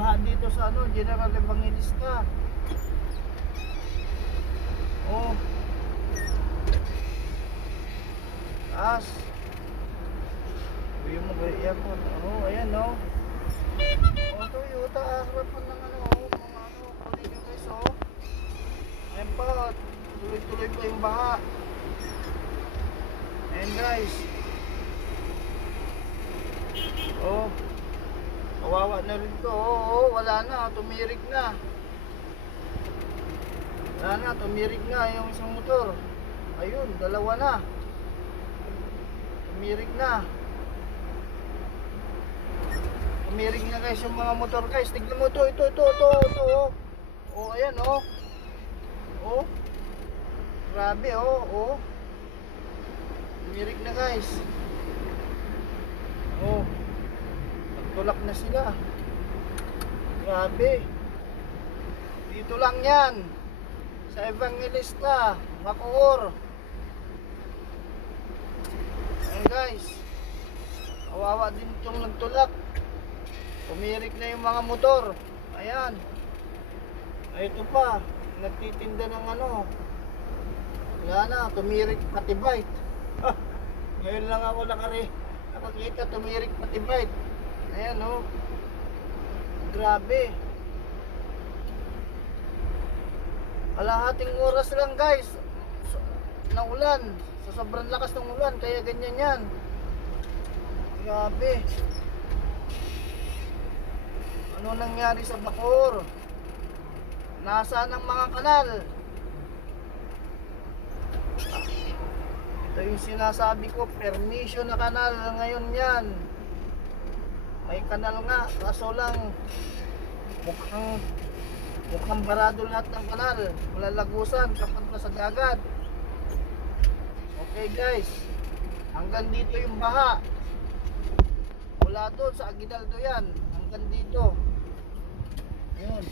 baha dito sa ano, General Evangelista. Oh. Taas. Uy mo ba aircon? Oh, ayan oh. Oh, Toyota, harapan ng ano, mga ano, kunin nyo guys oh. Ayan pa, tuloy-tuloy pa yung baha. Ayan guys. Oh. Kawawa na rin to. Oo, wala na, tumirik na. Wala na, tumirik na yung isang motor. Ayun, dalawa na. Tumirik na. Tumirik na guys yung mga motor guys. Tignan mo ito. Oh. Oh, ayan oh. Oh. Grabe oh, oh. Tumirik na guys. Oh. Nagtulak na sila. Grabe. Dito lang yan. Sa Evangelista, Bacoor. Ayan guys. Kawawa din itong nagtulak. Tumirik na yung mga motor. Ayan. Ay, ito pa. Nagtitinda ng ano. Wala na. Tumirik pati bite. Ngayon lang ako nakakita. Tumirik pati bite. Ayan oh. Grabe. Kalahating oras lang guys na ulan. Sa sobrang lakas ng ulan. Kaya ganyan yan. Grabe. Ano nangyari sa Bacoor? Nasaan ang mga kanal? Ito yung sinasabi ko, permission na kanal ngayon yan. May kanal nga, kaso lang mukhang barado lahat ng kanal. Malalagusan kapag nasa dagat. Okay guys, hanggang dito yung baha. Mula doon sa Aguinaldo yan, hanggang dito. Ayun.